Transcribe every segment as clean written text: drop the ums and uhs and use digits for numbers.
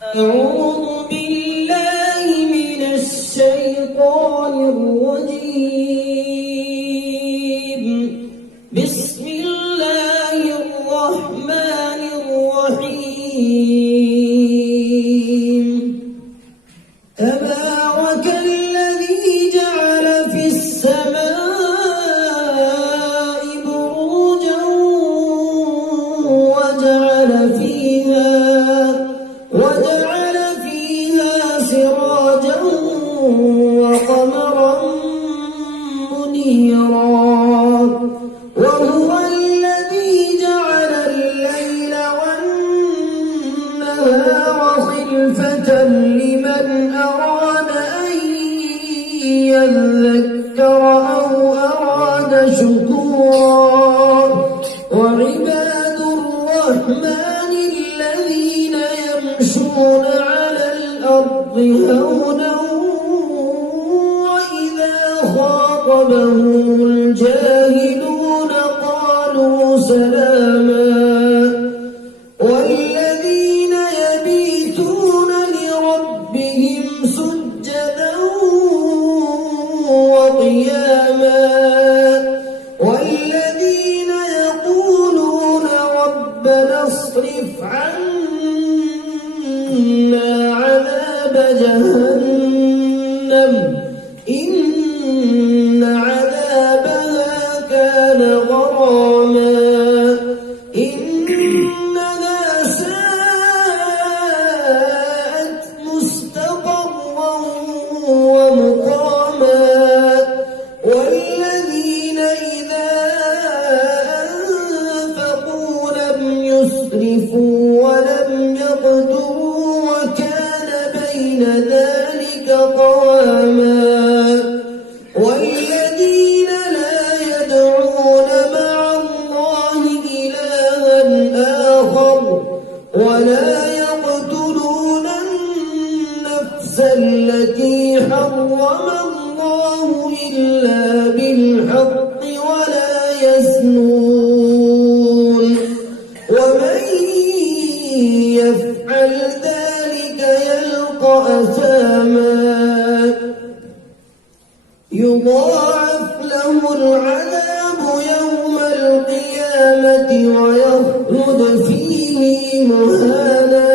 أعوذ بالله من الشيطان الرجيم. بسم الله الرحمن الرحيم. تبارك الذي جعل في السماء بروجا وجعل فيها سراجا وقمرا منيرا، وهو الذي جعل الليل والنهار خلفة لمن أراد أن يذكر أو أراد شكورا. وعباد الرحمن الذين يمشون على الأرض هونا وإذا خاطبهم الجاهلون قالوا سلاما. والذين يبيتون لربهم سجدا وقياما، والذين يقولون ربنا اصرف عنا عذاب جهنم إن عذابها كان غراما إنها ساءت مستقرا ومقاما. والذين إذا أنفقوا لم يسرفوا ولم يقتروا وكان بين ذلك قواما. والذين لا يدعون مع الله إلها آخر ولا يقتلون النفس التي حرم الله إلا بالحق ولا يزنون، ومن يفعل ذلك يلقى أثاما يضاعف له العذاب يوم القيامة ويخلد فيه مهانا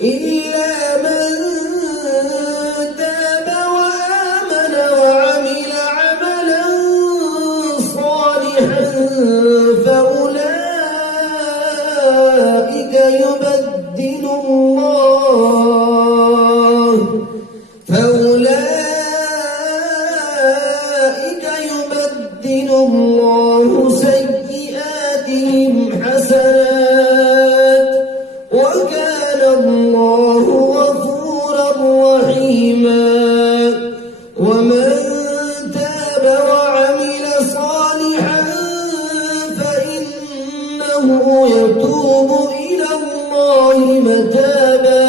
إلا من تاب وآمن وعمل عملا صالحا فأولئك يبدل الله سيئاتهم حسنات وكان الله غفورا رحيما. ومن تاب وعمل صالحا فإنه يتوب إلى الله متابا.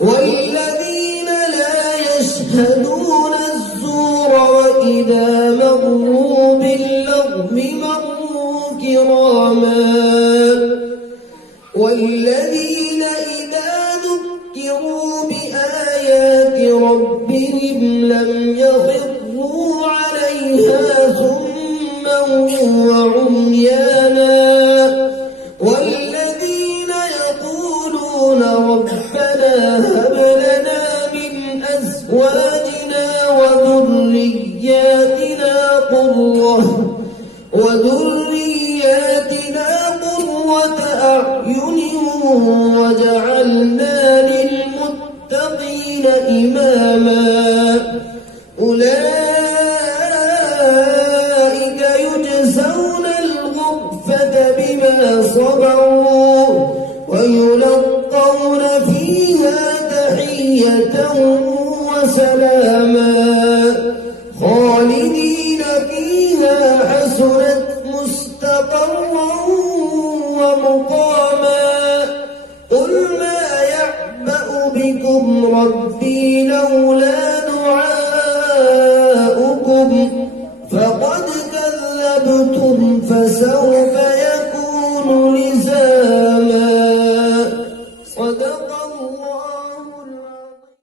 والذين لا يشهدون الزور وإذا مروا باللغو مروا كراما. والذين إذا ذكروا بآيات ربهم لم يخروا عليها صما وعميانا. والذين يقولون ربنا هب لنا من أزواجنا وذرياتنا قرة أعين وجعلنا للمتقين إماما. أولئك يجزون الغرفة بما صبروا ويلقون فيها تحية وسلاما خالدين فيها حسنت مستقرا ومقاما. قل ما يعبأ بكم ربي لولا دعاؤكم فقد كذبتم فسوف يكون لزاما. صدق الله